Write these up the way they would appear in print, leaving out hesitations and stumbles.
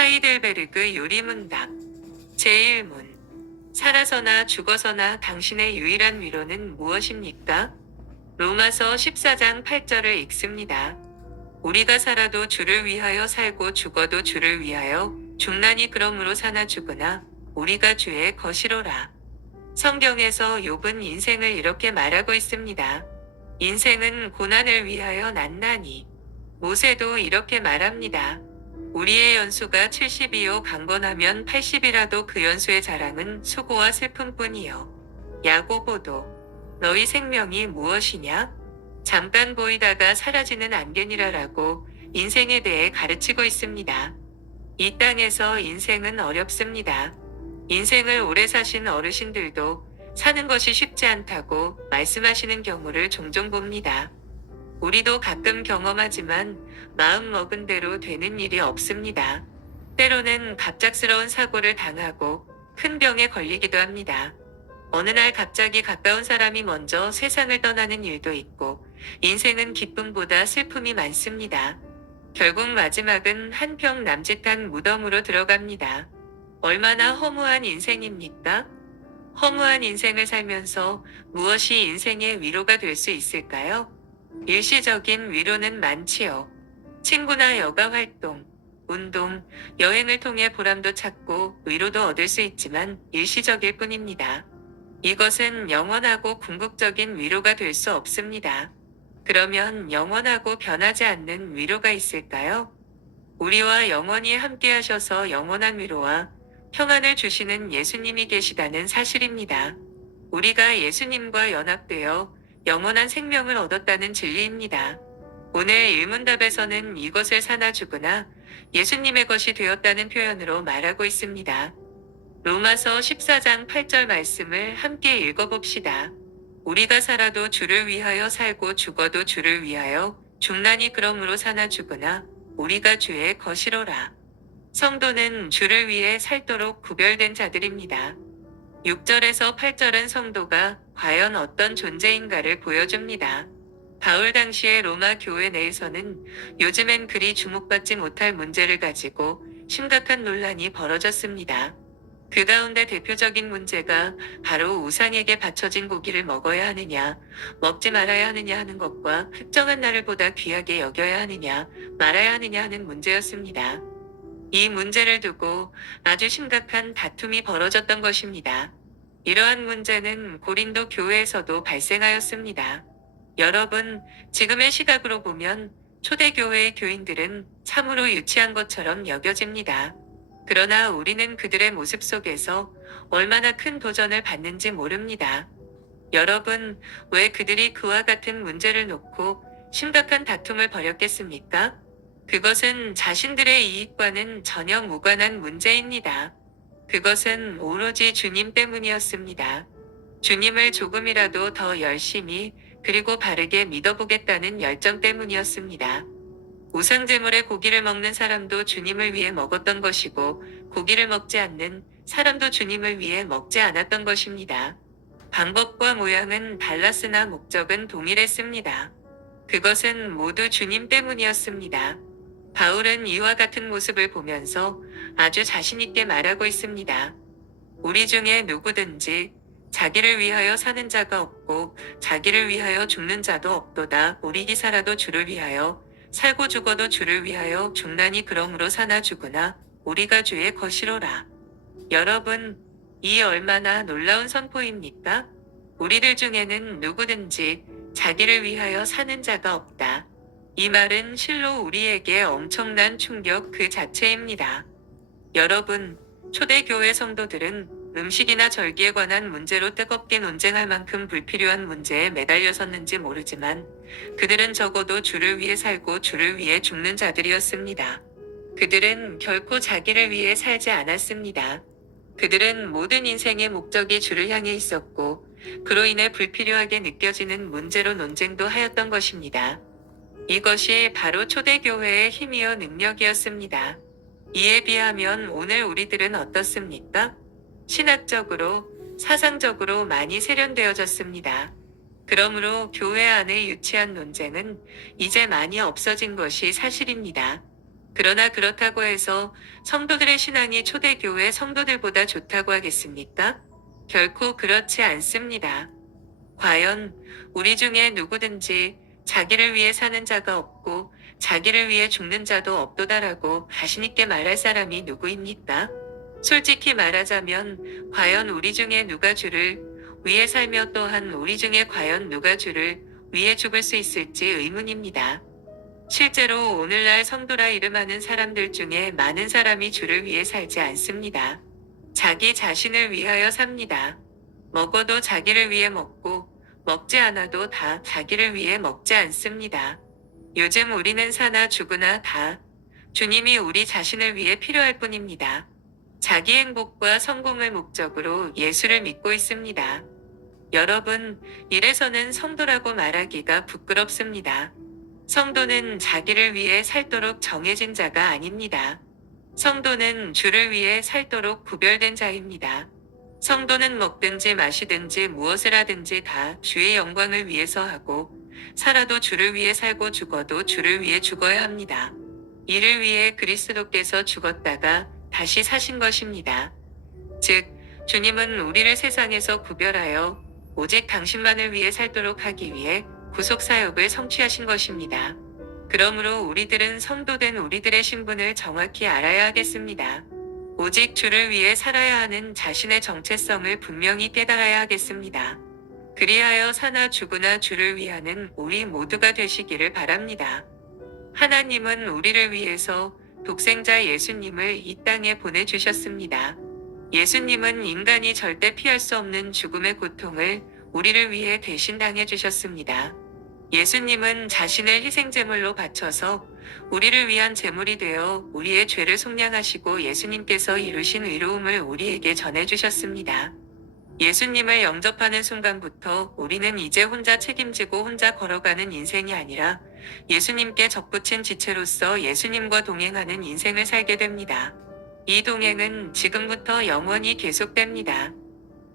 하이델베르그 요리문답 제1문 살아서나 죽어서나 당신의 유일한 위로는 무엇입니까? 로마서 14장 8절을 읽습니다. 우리가 살아도 주를 위하여 살고 죽어도 주를 위하여 죽나니 그러므로 사나 죽으나 우리가 주의 것이로라. 성경에서 욥은 인생을 이렇게 말하고 있습니다. 인생은 고난을 위하여 난나니. 모세도 이렇게 말합니다. 우리의 연수가 70이요 강건하면 80이라도 그 연수의 자랑은 수고와 슬픔뿐이요. 야고보도 너희 생명이 무엇이냐? 잠깐 보이다가 사라지는 안개니라라고 인생에 대해 가르치고 있습니다. 이 땅에서 인생은 어렵습니다. 인생을 오래 사신 어르신들도 사는 것이 쉽지 않다고 말씀하시는 경우를 종종 봅니다. 우리도 가끔 경험하지만 마음 먹은 대로 되는 일이 없습니다. 때로는 갑작스러운 사고를 당하고 큰 병에 걸리기도 합니다. 어느 날 갑자기 가까운 사람이 먼저 세상을 떠나는 일도 있고 인생은 기쁨보다 슬픔이 많습니다. 결국 마지막은 한평 남짓한 무덤으로 들어갑니다. 얼마나 허무한 인생입니까? 허무한 인생을 살면서 무엇이 인생의 위로가 될 수 있을까요? 일시적인 위로는 많지요. 친구나 여가 활동, 운동, 여행을 통해 보람도 찾고 위로도 얻을 수 있지만 일시적일 뿐입니다. 이것은 영원하고 궁극적인 위로가 될 수 없습니다. 그러면 영원하고 변하지 않는 위로가 있을까요? 우리와 영원히 함께 하셔서 영원한 위로와 평안을 주시는 예수님이 계시다는 사실입니다. 우리가 예수님과 연합되어 영원한 생명을 얻었다는 진리입니다. 오늘 일문답에서는 이것을 사나 죽으나 예수님의 것이 되었다는 표현으로 말하고 있습니다. 로마서 14장 8절 말씀을 함께 읽어봅시다. 우리가 살아도 주를 위하여 살고 죽어도 주를 위하여 죽나니 그러므로 사나 죽으나 우리가 주의 것이로라. 성도는 주를 위해 살도록 구별된 자들입니다. 6절에서 8절은 성도가 과연 어떤 존재인가를 보여줍니다. 바울 당시의 로마 교회 내에서는 요즘엔 그리 주목받지 못할 문제를 가지고 심각한 논란이 벌어졌습니다. 그 가운데 대표적인 문제가 바로 우상에게 바쳐진 고기를 먹어야 하느냐, 먹지 말아야 하느냐 하는 것과 특정한 날을 보다 귀하게 여겨야 하느냐, 말아야 하느냐 하는 문제였습니다. 이 문제를 두고 아주 심각한 다툼이 벌어졌던 것입니다. 이러한 문제는 고린도 교회에서도 발생하였습니다. 여러분, 지금의 시각으로 보면 초대교회의 교인들은 참으로 유치한 것처럼 여겨집니다. 그러나 우리는 그들의 모습 속에서 얼마나 큰 도전을 받는지 모릅니다. 여러분, 왜 그들이 그와 같은 문제를 놓고 심각한 다툼을 벌였겠습니까? 그것은 자신들의 이익과는 전혀 무관한 문제입니다. 그것은 오로지 주님 때문이었습니다. 주님을 조금이라도 더 열심히 그리고 바르게 믿어보겠다는 열정 때문이었습니다. 우상제물의 고기를 먹는 사람도 주님을 위해 먹었던 것이고 고기를 먹지 않는 사람도 주님을 위해 먹지 않았던 것입니다. 방법과 모양은 달랐으나 목적은 동일했습니다. 그것은 모두 주님 때문이었습니다. 바울은 이와 같은 모습을 보면서 아주 자신있게 말하고 있습니다. 우리 중에 누구든지 자기를 위하여 사는 자가 없고 자기를 위하여 죽는 자도 없도다. 우리 기사라도 주를 위하여 살고 죽어도 주를 위하여 죽나니 그러므로 사나 죽으나 우리가 주의 것이로라. 여러분, 이 얼마나 놀라운 선포입니까? 우리들 중에는 누구든지 자기를 위하여 사는 자가 없다. 이 말은 실로 우리에게 엄청난 충격 그 자체입니다. 여러분, 초대교회 성도들은 음식이나 절기에 관한 문제로 뜨겁게 논쟁할 만큼 불필요한 문제에 매달려 섰는지 모르지만 그들은 적어도 주를 위해 살고 주를 위해 죽는 자들이었습니다. 그들은 결코 자기를 위해 살지 않았습니다. 그들은 모든 인생의 목적이 주를 향해 있었고 그로 인해 불필요하게 느껴지는 문제로 논쟁도 하였던 것입니다. 이것이 바로 초대교회의 힘이요 능력이었습니다. 이에 비하면 오늘 우리들은 어떻습니까? 신학적으로, 사상적으로 많이 세련되어졌습니다. 그러므로 교회 안의 유치한 논쟁은 이제 많이 없어진 것이 사실입니다. 그러나 그렇다고 해서 성도들의 신앙이 초대교회 성도들보다 좋다고 하겠습니까? 결코 그렇지 않습니다. 과연 우리 중에 누구든지 자기를 위해 사는 자가 없고 자기를 위해 죽는 자도 없도다라고 자신있게 말할 사람이 누구입니까? 솔직히 말하자면 과연 우리 중에 누가 주를 위해 살며 또한 우리 중에 과연 누가 주를 위해 죽을 수 있을지 의문입니다. 실제로 오늘날 성도라 이름하는 사람들 중에 많은 사람이 주를 위해 살지 않습니다. 자기 자신을 위하여 삽니다. 먹어도 자기를 위해 먹고 먹지 않아도 다 자기를 위해 먹지 않습니다. 요즘 우리는 사나 죽으나 다 주님이 우리 자신을 위해 필요할 뿐입니다. 자기 행복과 성공을 목적으로 예수를 믿고 있습니다. 여러분, 이래서는 성도라고 말하기가 부끄럽습니다. 성도는 자기를 위해 살도록 정해진 자가 아닙니다. 성도는 주를 위해 살도록 구별된 자입니다. 성도는 먹든지 마시든지 무엇을 하든지 다 주의 영광을 위해서 하고, 살아도 주를 위해 살고 죽어도 주를 위해 죽어야 합니다. 이를 위해 그리스도께서 죽었다가 다시 사신 것입니다. 즉, 주님은 우리를 세상에서 구별하여 오직 당신만을 위해 살도록 하기 위해 구속사역을 성취하신 것입니다. 그러므로 우리들은 성도된 우리들의 신분을 정확히 알아야 하겠습니다. 오직 주를 위해 살아야 하는 자신의 정체성을 분명히 깨달아야 하겠습니다. 그리하여 사나 죽으나 주를 위하는 우리 모두가 되시기를 바랍니다. 하나님은 우리를 위해서 독생자 예수님을 이 땅에 보내주셨습니다. 예수님은 인간이 절대 피할 수 없는 죽음의 고통을 우리를 위해 대신 당해주셨습니다. 예수님은 자신을 희생제물로 바쳐서 우리를 위한 제물이 되어 우리의 죄를 속량하시고 예수님께서 이루신 의로움을 우리에게 전해주셨습니다. 예수님을 영접하는 순간부터 우리는 이제 혼자 책임지고 혼자 걸어가는 인생이 아니라 예수님께 접붙인 지체로서 예수님과 동행하는 인생을 살게 됩니다. 이 동행은 지금부터 영원히 계속됩니다.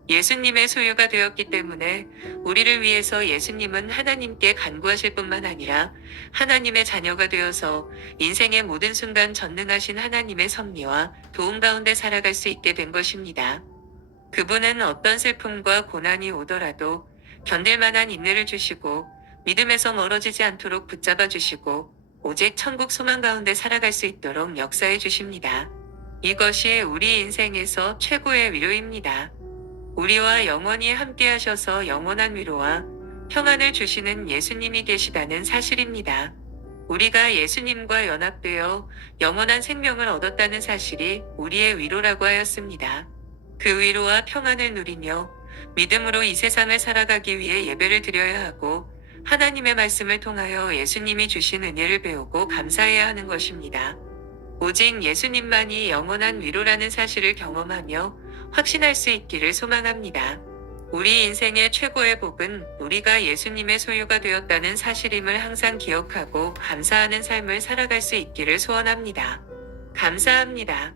예수님의 소유가 되었기 때문에 우리를 위해서 예수님은 하나님께 간구하실 뿐만 아니라 하나님의 자녀가 되어서 인생의 모든 순간 전능하신 하나님의 섭리와 도움 가운데 살아갈 수 있게 된 것입니다. 그분은 어떤 슬픔과 고난이 오더라도 견딜 만한 인내를 주시고 믿음에서 멀어지지 않도록 붙잡아 주시고 오직 천국 소망 가운데 살아갈 수 있도록 역사해 주십니다. 이것이 우리 인생에서 최고의 위로입니다. 우리와 영원히 함께 하셔서 영원한 위로와 평안을 주시는 예수님이 계시다는 사실입니다. 우리가 예수님과 연합되어 영원한 생명을 얻었다는 사실이 우리의 위로라고 하였습니다. 그 위로와 평안을 누리며 믿음으로 이 세상을 살아가기 위해 예배를 드려야 하고 하나님의 말씀을 통하여 예수님이 주신 은혜를 배우고 감사해야 하는 것입니다. 오직 예수님만이 영원한 위로라는 사실을 경험하며 확신할 수 있기를 소망합니다. 우리 인생의 최고의 복은 우리가 예수님의 소유가 되었다는 사실임을 항상 기억하고 감사하는 삶을 살아갈 수 있기를 소원합니다. 감사합니다.